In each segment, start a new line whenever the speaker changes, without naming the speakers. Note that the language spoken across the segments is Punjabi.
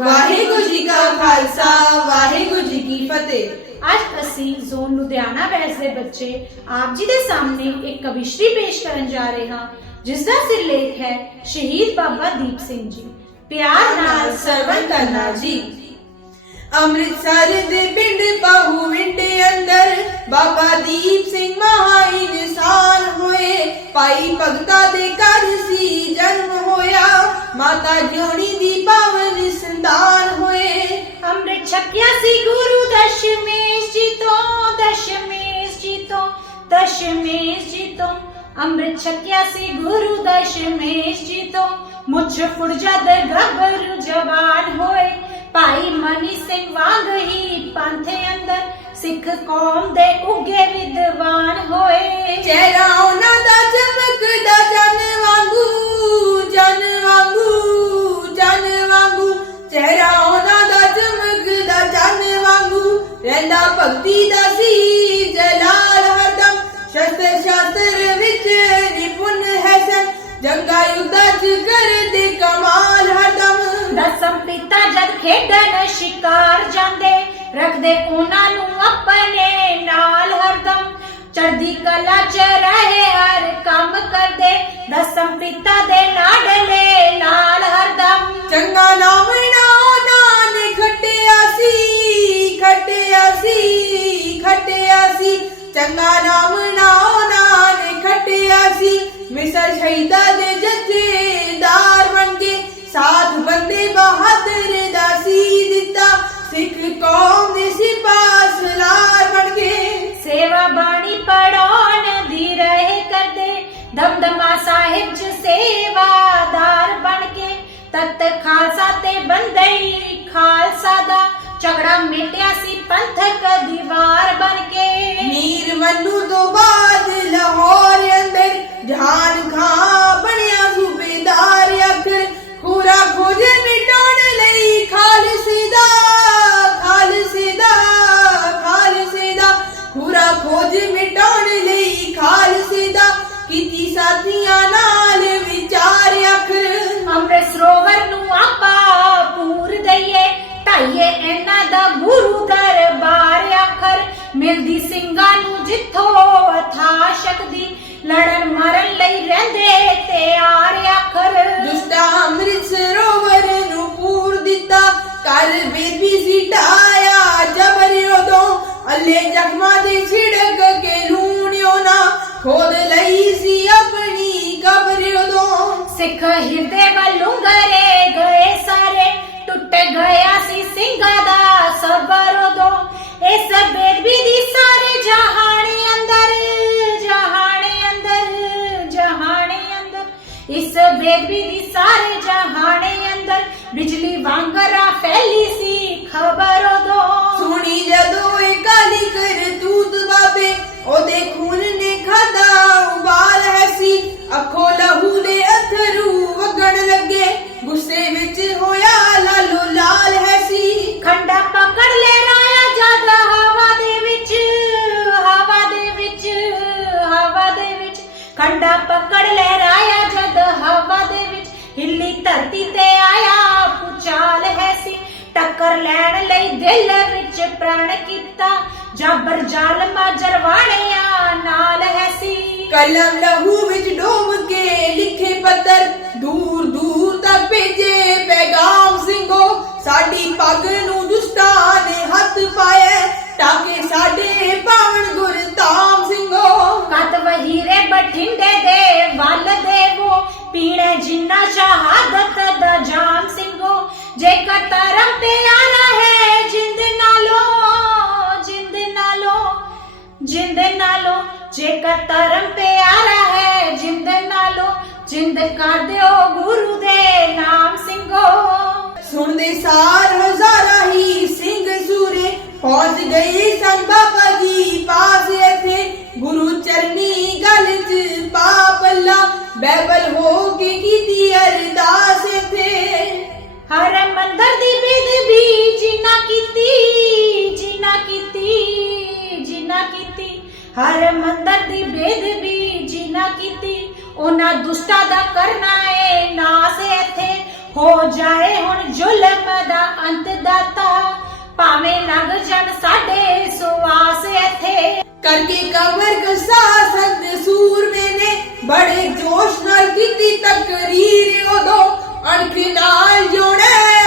ਵਾਹਿਗੁਰੂ ਜੀ ਕਾ ਖਾਲਸਾ, ਵਾਹਿਗੁਰੂ ਜੀ ਕੀ ਫਤਿਹ।
ਅੱਜ ਅਸੀਂ ਜ਼ੋਨ ਲੁਧਿਆਣਾ ਵੈਸ ਦੇ ਬੱਚੇ ਆਪ ਜੀ ਦੇ ਸਾਹਮਣੇ ਇੱਕ ਕਵਿਸ਼ਰੀ ਪੇਸ਼ ਕਰਨ ਜਾ ਰਹੇ ਹਾਂ, ਜਿਸ ਦਾ ਸਿਰਲੇਖ ਹੈ ਸ਼ਹੀਦ ਬਾਬਾ ਦੀਪ ਸਿੰਘ ਜੀ। ਪਿਆਰ ਨਾਲ
ਸਰਵਨ ਕਰਨਾ ਜੀ। ਅੰਮ੍ਰਿਤਸਰ ਦੇ ਪਿੰਡ ਪਾਹੂ ਵਿੰਡੇ ਅੰਦਰ ਬਾਬਾ ਦੀਪ ਸਿੰਘ ਮਹਾ ਇਨਸਾਨ ਹੋਏ। ਭਾਈ ਭਗਤਾ ਦੇ ਘਰ ਸੀ, ਜਨਮ ਹੋਇਆ। ਮਾਤਾ ਜਿਉਣੀ ਦੀ ਪਾਵਨ ਸੰਤਾਨ ਹੋਏ।
ਅੰਮ੍ਰਿਤ ਛਕਿਆ ਸੀ ਗੁਰੂ ਦਸ਼ਮੇਸ਼ ਜੀ ਤੋਂ, ਦਸ਼ਮੇਸ਼ ਜੀ ਤੋਂ, ਦਸ਼ਮੇਸ਼ ਜੀ ਤੋਂ। ਅੰਮ੍ਰਿਤ ਛਕਿਆ ਸੀ ਗੁਰੂ ਦਸ਼ਮੇਸ਼ ਜੀ ਤੋਂ। ਮੁੱਛ ਫੁਰਜਾ ਦਰ ਗੱਭਰੂ ਜਵਾਨ ਹੋਏ। ਭਾਈ ਮਨੀ ਸਿੰਘ ਵਾਂਗ ਹੀ ਪੰਥ ਅੰਦਰ ਸਿੱਖ ਕੌਮ ਦੇ ਉੱਗੇ ਵਿਦਵਾਨ ਹੋਏ।
ਚਿਹਰਾ ਉਹਨਾਂ ਦਾ ਚਮਕਦਾ ਜਨ ਵਾਂਗੂ ਜਨ ਵਾਂਗੂ ਜਨ ਵਾਂਗੂ। ਚਿਹਰਾ ਉਹਨਾਂ ਦਾ ਚਮਕਦਾ ਜਨ ਵਾਂਗੂ, ਰਹਿੰਦਾ ਭਗਤੀ ਦਾ ਸੀ ਜਲਾਲ ਹਰਦਮ। ਸ਼ਸਤਰ ਸ਼ਾਸਤਰ ਵਿੱਚ ਨਿਪੁੰਨ ਹੈ ਸਨ, ਜੰਗਾ ਯੁੱਧਾਂ ਚ ਕਰਦੇ ਕਮਾਲ ਹਰਦਮ।
ਦਸਮ ਪਿਤਾ ਜਦ ਖੇਡਣ ਸ਼ਿਕਾਰ ਜਾਂਦੇ, ਰੱਖਦੇ ਉਹਨਾਂ ਨੂੰ ਆਪਣੇ ਨਾਲ ਹਰਦਮ ਚੜ੍ਹਦੀ ਕਲਾ ਚ ਰਹੇ ਹਰ ਕੰਮ ਕਰਦੇ ਦਸਮ ਪਿਤਾ ਦੇ ਲਾਡਲੇ ਲਾਲ ਹਰਦਮ
ਚੰਗਾ ਨਾਮ ਉਹਨਾਂ ਨੇ ਖੱਟਿਆ ਸੀ ਖੱਟਿਆ ਸੀ ਖੱਟਿਆ ਸੀ। ਚੰਗਾ ਨਾਮ ਨਾ ਉਹਨਾਂ ਨੇ ਖੱਟਿਆ ਸੀ। ਮਿਸਰ ਸ਼ਹੀਦਾਂ ਦੇ ਜਥੇਦਾਰ ਸਾਥ ਬੰਦੇ ਬਹਾਦਰ ਦਾ ਸੀ ਦਿੱਤਾ। ਸਿੱਖ ਕੌਮ ਦੇ ਸਿਪਾਹ ਸਲਾਰ ਬਣ ਕੇ।
ਸੇਵਾ ਬਾਣੀ ਪੜਾਉਣ ਦੀ ਰਹੇ ਕਰਦੇ। ਦਮਦਮਾ ਸਾਹਿਬ ਚ ਸੇਵਾਦਾਰ ਬਣ ਕੇ। ਤਤ ਖਾਲਸਾ ਤੇ ਬੰਦਈ ਖਾਲਸਾ ਦਾ। ਝਗੜਾ ਮਿਟਿਆ ਸੀ ਪੰਥਕ ਦੀਵਾਰ ਬਣ ਕੇ।
ਮੀਰ
ਜਿੱਥੋਂ ਅਥਾ ਸ਼ਕਤੀ ਲੜਨ ਮਰਨ ਲਈ ਰਹਿੰਦੇ ਤਿਆਰ ਆਖਰ।
ਦੁਸਤਾ ਅੰਮ੍ਰਿਤ ਸਰੋਵਰ ਨੂੰ ਪੂਰ ਦਿੱਤਾ। ਕਰ ਬੇਬੀ ਸਿਟਾਇਆ ਜਬਰ ਉਦੋਂ ਅੱਲੇ ਜ਼ਖਮਾਂ ਦੇ ਛਿੜਕ ਕੇ ਲੂਣਿਓ ਨਾ ਖੋਦ ਲਈ ਸੀ ਆਪਣੀ ਕਬਰ ਉਦੋਂ।
ਸਿੱਖ ਹਿਰਦੇ ਵੱਲੋਂ ਗਰੇ ਗਏ ਸਾਰੇ ਟੁੱਟ ਗਿਆ ਸੀ ਸਿੰਘਾਂ ਦਾ ਸਬਰ ਉਦੋਂ। ਇਸ ਬੇਬੀ ਦੀ ਸਾਰੇ ਜਹਾਨੇ ਇਸ ਬੇਬੀ ਦੀ ਸਾਰੇ ਜਹਾਨੇ ਅੰਦਰ ਬਿਜਲੀ ਵਾਂਗਰਾ ਫੈਲੀ ਸੀ ਖਬਰ ਉਦੋਂ
ਸੁਣੀ ਜਦੋਂ ਇਹ ਕਾਲੀ ਕਰਤੂਤ ਬਾਬੇ ਉਹਦੇ ਖੂਨ ਨੇ ਖਾਦਾ ਉਬਾਲ ਹੈ ਸੀ। ਅੱਖੋਂ ਲਹੂ ਦੇ ਅਥਰੂ ਵਗਣ ਲੱਗੇ ਗੁੱਸੇ ਵਿੱਚ ਹੋਇਆ ਲਾਲੋ ਲਾਲ ਹੈ ਸੀ।
ਖੰਡਾ ਪਕੜ ਲੈ ਰਾਇਆ ਜਦ ਹਵਾ ਦੇ ਵਿੱਚ ਹਵਾ ਦੇ ਵਿੱਚ ਹਵਾ ਦੇ ਵਿੱਚ। ਖੰਡਾ ਪਕੜ ਲੈ ਰਾਇਆ ਜਦ ਹਵਾ ਦੇ ਵਿੱਚ ਹਿੱਲੀ ਧਰਤੀ ਤੇ ਆਇਆ ਪੁਚਾਲ ਹੈ ਸੀ। ਟੱਕਰ ਲੈਣ ਲਈ ਦਿਲ ਵਿੱਚ ਪ੍ਰਣ ਕੀਤਾ। ਜਾਬਰ ਜ਼ਾਲਮਾ ਜਰਵਾਣਿਆ ਨਾਲ ਹੈ ਸੀ।
ਕਲਮ ਲਹੂ ਵਿੱਚ ਡੋਬ ਕੇ ਲਿਖੇ ਪੱਤਰ ਦੂਰ ਦੂਰ ਤੱਕ ਭੇਜੇ ਪੈਗਾਮ ਸਿੰਘੋ। ਸਾਡੀ ਪੱਗ ਨੂੰ ਦੁਸ਼ਟਾਂ ਨੇ ਹੱਥ ਪਾਇਆ ਤਾਕੇ ਸਾਡੇ ਪਾਵਨ ਗੁਰਤਾਮ ਸਿੰਘੋ।
ਕਤ ਵਹੀਰੇ ਬਠਿੰਡੇ ਦੇ ਵੱਲ ਦੇਵੋ ਪੀਣੇ ਜਿੰਨਾ ਸ਼ਹਾਦਤ ਜੇਕਰ ਧਰਮ ਤੇ ਆਣਾ ਹੈ ਜਿੰਦ ਨਾਲੋਂ ਜਿੰਦ ਕਰ ਦਿਓ ਗੁਰੂ ਦੇ ਨਾਮ ਸਿੰਘੋ
ਸੁਣਦੇ ਸਾਰ ਹਜ਼ਾਰਾਂ ਹੀ ਸਿੰਘ ਸੂਰੇ ਪਹੁੰਚ ਗਏ ਸਨ ਬਾਬਾ ਜੀ ਪਾਸ ਇੱਥੇ ਗੁਰੂ ਚਰਨੀ ਗਲ ਚ ਪਾਪ ਅੱਲਾ ਬੈਬਲ ਹੋ ਕੇ ਕੀਤੀ ਅਰਦਾਸ ਇੱਥੇ
ਹਰ ਹਰ ਮੰਦਰ ਦੀ ਬੇਦਬੀ ਜਿਨਾ ਕੀਤੀ, ਉਹਨਾਂ ਦੁਸ਼ਟਾਂ ਦਾ ਕਰਨਾ ਏ ਨਾਸ ਇੱਥੇ। ਹੋ ਜਾਏ ਹੁਣ ਜ਼ੁਲਮ ਦਾ ਅੰਤ ਦਾਤਾ, ਭਾਵੇਂ ਲੱਗ ਜਾਣ ਸਾਡੇ ਸੁਆਸ ਇੱਥੇ।
ਕਰਕੇ ਕਮਰ ਕਸਾ ਸੰਤ ਸੂਰਮੇ ਨੇ ਬੜੇ ਜੋਸ਼ ਨਾਲ ਕੀਤੀ ਤਕਰੀਰ ਉਦੋਂ, ਅਣਖ ਨਾਲ ਜੋੜੇ।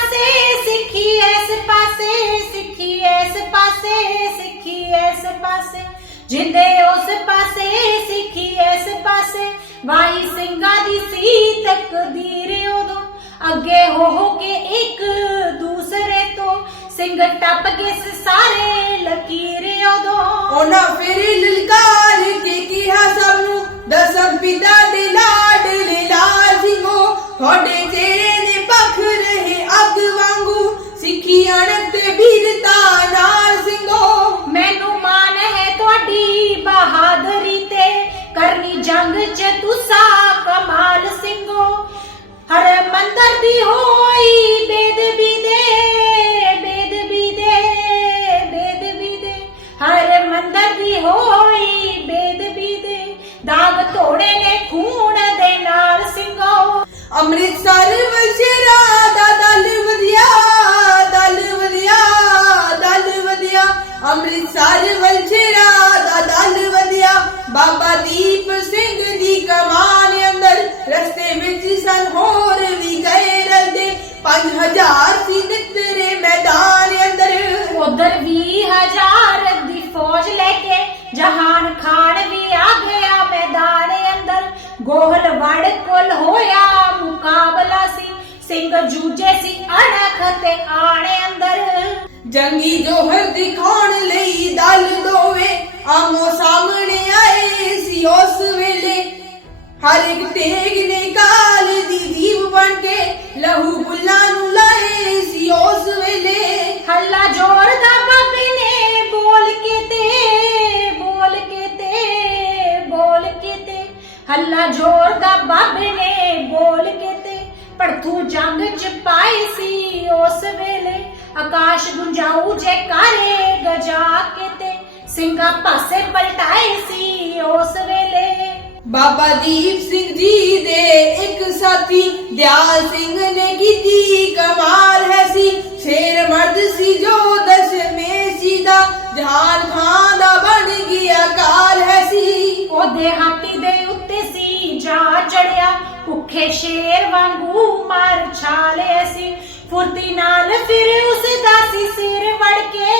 ਪਾਸੇ ਸਿੱਖੀ, ਇਸ ਪਾਸੇ ਸਿੱਖੀ, ਇਸ ਪਾਸੇ ਸਿੱਖੀ, ਇਸ ਪਾਸੇ। ਜਿੰਦੇ ਉਸ ਪਾਸੇ ਸਿੱਖੀ, ਇਸ ਪਾਸੇ। ਵਾਈ ਸਿੰਘਾਂ ਦੀ ਸੀ ਤਕਦੀਰ ਉਦੋਂ। ਅੱਗੇ ਹੋ ਹੋ ਕੇ ਇੱਕ ਦੂਸਰੇ ਤੋਂ। ਸਿੰਘ ਟੱਪ ਗਏ ਸੀ ਸਾਰੇ ਲਕੀਰ ਉਦੋਂ।
ਉਹਨਾਂ ਫਿਰ ਲਲਕਾਰ ਕੇ ਕਿਹਾ ਸਭ ਨੂੰ? ਦਸਮ ਪਿਤਾ ਦੇ ਲਾਡਲੇ ਲਾਲ ਤੁਹਾਡੇ ਅਣਖ ਤੇ ਵੀਰਤਾ ਨਾਲ ਸਿੰਘੋ।
ਮੈਨੂੰ ਮਾਣ ਹੈ ਤੁਹਾਡੀ ਬਹਾਦਰੀ ਤੇ। ਕਰਨੀ ਜੰਗ ਚ ਤੁਸਾ ਕਮਾਲ ਸਿੰਘੋ। ਹਰ ਮੰਦਰ ਦੀ ਹੋਈ ਬੇਦਬੀ ਦੇ ਬੇਦਬੀ ਦੇ ਬੇਦਬੀ ਦੇ ਹਰ ਮੰਦਰ ਦੀ ਹੋਈ ਬੇਦਬੀ ਦੇ ਦਾਗ ਧੋੜੇ ਨੇ ਖੂਨ ਦੇ ਨਾਲ ਸਿੰਘੋ।
ਅੰਮ੍ਰਿਤਸਰ ਵਸ਼ਰਾ ਅੰਮ੍ਰਿਤਸਰ ਵਸ਼ਰਾ ਦਾ ਦਲ ਵਧੀਆ। ਬਾਬਾ ਦੀਪ ਸਿੰਘ ਦੀ ਕਮਾਨ ਅੰਦਰ ਰਸਤੇ ਵਿੱਚ ਸਨ, ਹੋਰ ਵੀ ਗਏ ਰਲਦੇ। 5000 ਸੀ ਨਿਤਰੇ ਮੈਦਾਨ ਅੰਦਰ।
ਉਧਰ ਵੀ ਦੀ ਫੌਜ ਲੈ ਕੇ ਜਹਾਨ ਖਾਨ ਵੀ ਆ ਗਿਆ ਮੈਦਾਨ ਅੰਦਰ। ਗੋਹਲ ਵੜ ਕੋਲ ਹੋਇਆ ਮੁਕਾਬਲਾ ਸੀ। ਸਿੰਘ ਜੂਝੇ ਸੀ ਅਣਖ ਤੇ ਆਣੇ ਅੰਦਰ।
ਜੰਗੀ ਜੋਹਰ ਦਿਖਾਉਣ ਲਈ ਦਲ ਦੋਵੇਂ ਆਮੋ ਸਾਹਮਣੇ ਆਏ ਸੀ ਉਸ ਵੇਲੇ। ਹਰ ਇੱਕ ਤੇਗ ਨੇ ਕਾਲ ਦੀ ਜੀਵ ਬਣ ਕੇ ਲਹੂ ਬੁੱਲਾਂ ਨੂੰ ਲਾਏ ਸੀ ਉਸ ਵੇਲੇ।
ਹੱਲਾ ਜ਼ੋਰ ਦਾ ਬਾਬੇ ਨੇ ਬੋਲ ਕੇ ਤੇ, ਬੋਲ ਕੇ ਤੇ, ਬੋਲ ਕੇ ਤੇ। ਹੱਲਾ ਜ਼ੋਰ ਦਾ ਬਾਬੇ ਨੇ ਬੋਲ ਕੇ ਤੇ ਪਰ ਤੂੰ ਜੰਗ ਚ ਪਾਈ ਸੀ ਉਸ ਵੇਲੇ ਆਕਾਸ਼ ਗੁੰਜਾਊ ਜੇ ਕਾਰੇ ਗਜਾ ਕੇ ਤੇ ਸਿੰਘਾ ਪਾਸੇ ਪਲਟਾਏ ਸੀ ਉਸ ਵੇਲੇ
ਬਾਬਾ ਦੀਪ ਸਿੰਘ ਜੀ ਦੇ ਇੱਕ ਸਾਥੀ ਦਿਆਲ ਸਿੰਘ ਨੇ ਕੀਤੀ ਕਮਾਲ ਹੈ ਸੀ ਸ਼ੇਰ ਮਰਦ ਸੀ ਜੋ ਦਸ਼ਮੇ ਸੀ ਦਾ ਜਹਾਨ ਖਾਨ ਦਾ ਬਣ ਗਿਆ ਕਾਲ ਹੈ ਸੀ
ਉਹਦੇ ਹਾਥੀ ਦੇ ਉੱਤੇ ਸੀ ਜਾ ਚੜਿਆ ਭੁੱਖੇ ਸ਼ੇਰ ਵਾਂਗੂ ਮਾਰ ਛਾਲੇ ਸੀ ਫੁਰਤੀ ਨਾਲ ਫਿਰ ਉਸ ਦਾ ਸੀ ਸਿਰ ਵੜ ਕੇ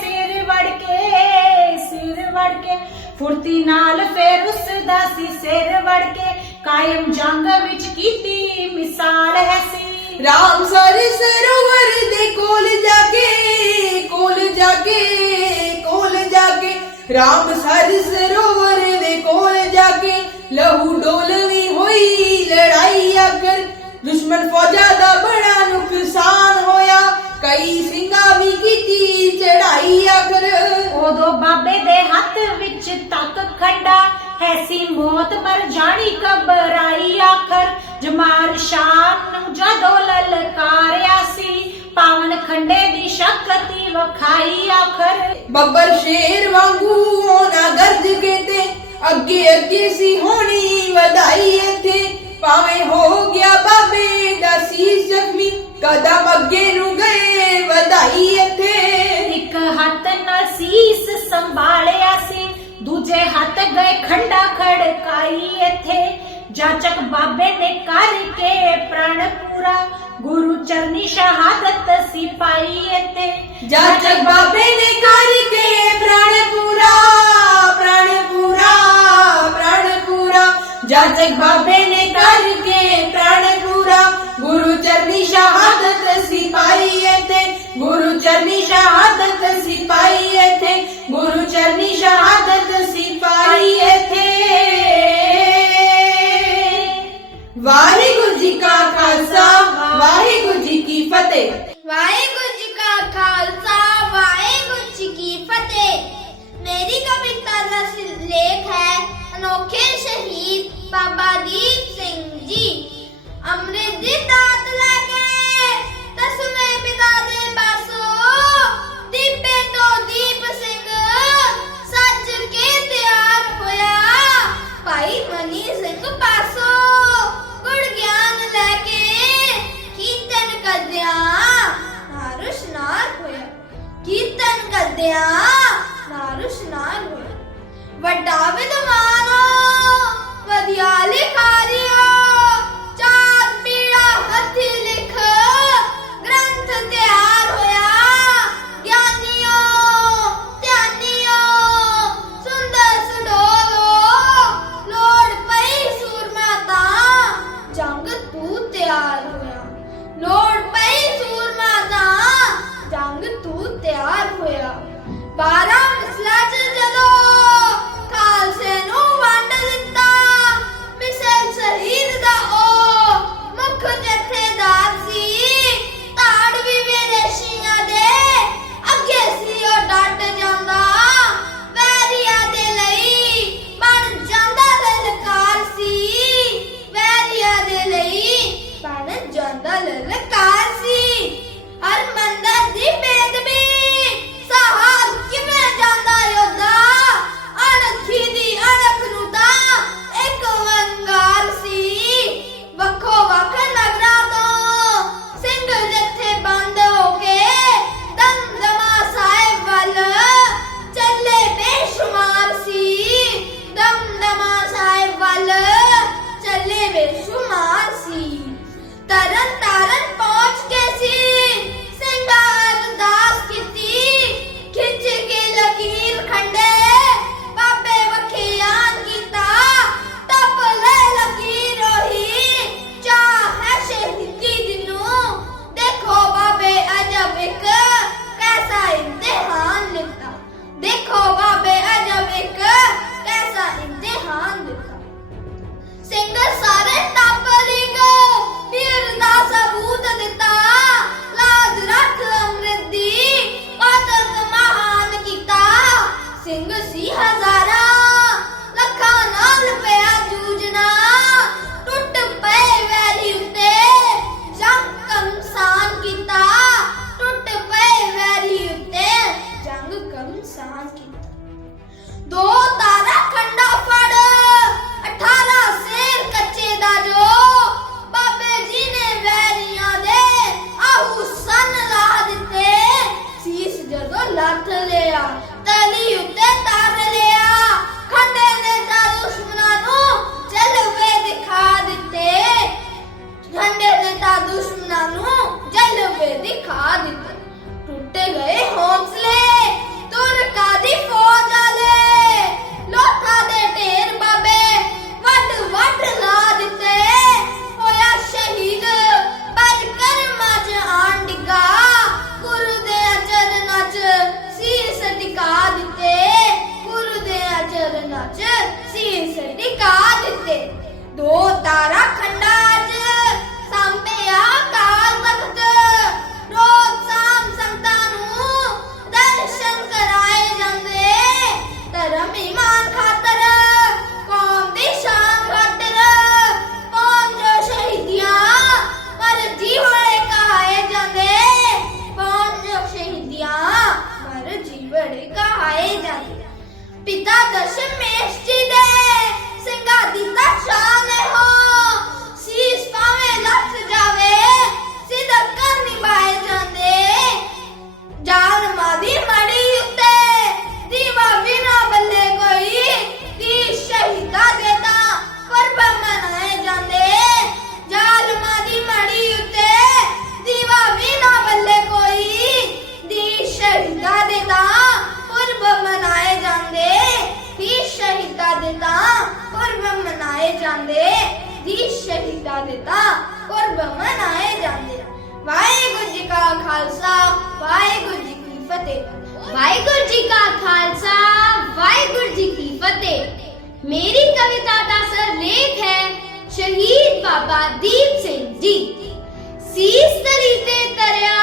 ਸਿਰ ਵੜ ਕੇ ਸਿਰ ਵੜ ਕੇ ਫੁਰਤੀ ਨਾਲ ਫਿਰ ਉਸ ਦਾ ਸੀ ਸਿਰ ਵੜ ਕੇ ਕਾਇਮ ਜੰਗ ਵਿੱਚ ਕੀਤੀ ਮਿਸਾਲ ਹੈ ਸੀ।
ਰਾਮ ਸਰ ਸਰੋਵਰ ਦੇ ਕੋਲ ਜਾ ਕੇ ਕੋਲ ਜਾ ਕੇ ਕੋਲ ਜਾ ਕੇ ਰਾਮ ਸਰ ਸਰੋਵਰ ਦੇ ਕੋਲ ਜਾ ਕੇ ਲਹੂ ਡੋਲਵੀ ਹੋਈ ਲੜਾਈ ਆਕਰ ਦੁਸ਼ਮਣ ਫੌਜਾਂ ਦਾ ਬੜਾ ਨੁਕਸਾਨ ਹੋਇਆ। ਕਈ ਸਿੰਘਾਂ ਵੀ ਕੀਤੀ ਚੜਾਈ ਆਕਰ
ਉਦੋਂ ਬਾਬੇ ਦੇ ਹੱਥ ਵਿੱਚ ਤੱਕ ਖੰਡਾ ਐਸੀ ਮੌਤ ਮਰ ਜਾਣੀ ਕਬਰਾਈ ਆਖਰ। ਜਮਾਲ ਸ਼ਾਨ ਨੂੰ ਜਦੋਂ ਲਲਕਾਰਿਆ ਸੀ ਪਾਵਨ ਖੰਡੇ ਦੀ ਸ਼ਕਤੀ ਵਖਾਈ ਆਖਰ।
ਬੱਬਰ ਸ਼ੇਰ ਵਾਂਗੂ ਹੋਣਾ ਗਰਜ ਕੇ ਤੇ ਅੱਗੇ ਅੱਗੇ ਸੀ ਹੋਣੀ ਵਧਾਈ ਇੱਥੇ। ਭਾਵੇਂ ਹੋ ਗਿਆ ਬਾਬੇ ਦਾ ਸੀਸ ਜ਼ਖਮੀ ਕਦਮ ਅੱਗੇ ਨੂੰ ਗਏ ਵਧਾਈ ਇੱਥੇ।
ਇੱਕ ਹੱਥ ਨਾਲ ਸੀਸ ਸੰਭਾਲਿਆ ਸੀ ਦੂਜੇ ਹੱਥ ਗਏ ਖੰਡਾ ਖੜਕਾਈ ਇੱਥੇ। ਜਾਚਕ ਬਾਬੇ ਨੇ ਕਰਕੇ ਪ੍ਰਣ ਪੂਰਾ ਗੁਰੂ ਚਰਨੀ ਸ਼ਹਾਦਤ ਸੀ ਪਾਈ ਇੱਥੇ।
ਜਾਜਕ ਬਾਬੇ ਨੇ ਕਰਕੇ ਪ੍ਰਾਣ ਪੂਰਾ। ਪੂਰਾ ਬਾਬੇ ਨੇ ਕਰਕੇ ਪ੍ਰਾਣ ਪੂਰਾ, ਗੁਰੂ ਚਰਨੀ ਸ਼ਹਾਦਤ ਸਿਪਾਈ ਤੇ ਗੁਰੂ ਚਰਨੀ ਸ਼ਹਾਦਤ ਸਿਪਾਈ ਤੇ ਗੁਰੂ ਚਰਨੀ
ਅੰਮ੍ਰਿਤ ਦੀ ਦਾਤ ਪਿਤਾ ਦਸ਼ਮੇਸ਼ ਜੀ ਦੇ। ਸਿੰਘਾਂ ਦੀ ਤਾਂ ਸ਼ਾਨ जांदे शहीदा देता और बमन आए जांदे। वाहे जी का खालसा वाहे जी की फतेह। वाहे जी का खालसा वाहे जी की फतेह। मेरी कविता का सर लेख है, शहीद बाबा दीप सिंह जी। सीस तरी से तरया,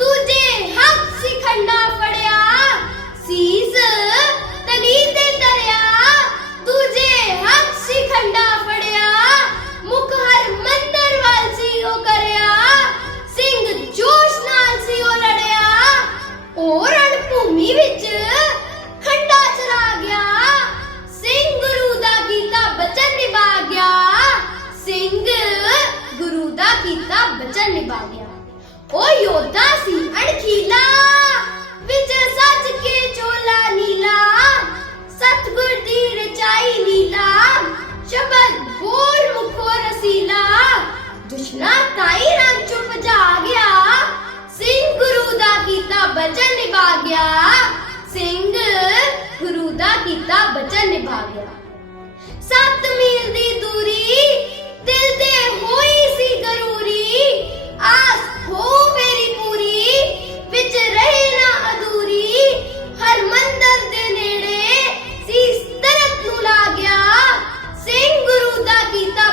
तुझे हक सिखंडा पड़या सीस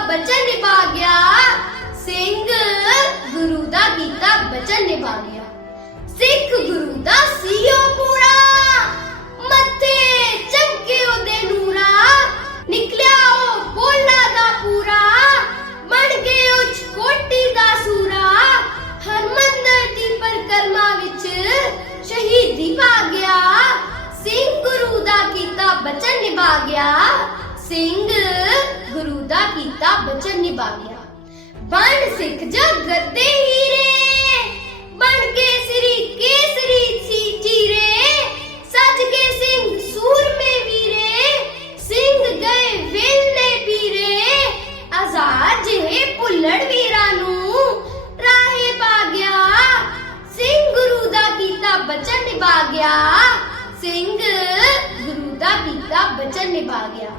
ਬਚਨ ਨਿਭਾ ਗਿਆ। ਸਿੰਘ ਗੁਰੂ ਦਾ ਕੀਤਾ ਬਚਨ ਨਿਭਾ ਗਿਆ। ਸਿੱਖ ਗੁਰੂ ਦਾ ਸੀਓ ਪੂਰਾ। ਮੱਥੇ ਚਮਕੇ ਉਹਦੇ ਨੂਰਾ। ਨਿਕਲਿਆ ਉਹ ਬੋਲਾ ਦਾ ਪੂਰਾ। ਬਣ ਗਏ ਉਹ ਕੋਟੀ ਦਾ ਸੂਰਾ। ਹਰਮੰਦਰ ਦੀ ਪਰਕਰਮਾ ਵਿੱਚ ਸ਼ਹੀਦੀ ਪਾ ਗਿਆ। ਸਿੰਘ ਗੁਰੂ ਦਾ ਕੀਤਾ ਬਚਨ ਨਿਭਾ ਗਿਆ। ਸਿੰਘ ਗੁਰੂ ਦਾ ਕੀਤਾ ਬਚਨ ਨਿਭਾ ਗਿਆ ਬਣ ਸਿੱਖ ਜਗਤ ਦੇ ਹੀਰੇ, ਬਣ ਕੇ ਸ੍ਰੀ ਕੇਸਰੀ ਸੀ ਚੀਰੇ, ਸੱਜ ਕੇ ਸਿੰਘ ਸੂਰਮੇ ਵੀਰੇ, ਸਿੰਘ ਗਏ ਵੇਲੇ ਪੀਰੇ ਆਜ਼ਾਦ ਜਿਹੇ ਭੁੱਲੜ ਵੀਰਾਂ ਨੂੰ ਰਾਹੇ ਪਾ ਗਿਆ। ਸਿੰਘ ਗੁਰੂ ਦਾ ਕੀਤਾ ਬਚਨ ਨਿਭਾ ਗਿਆ, ਸਿੰਘ ਗੁਰੂ ਦਾ ਕੀਤਾ ਬਚਨ ਨਿਭਾ ਗਿਆ।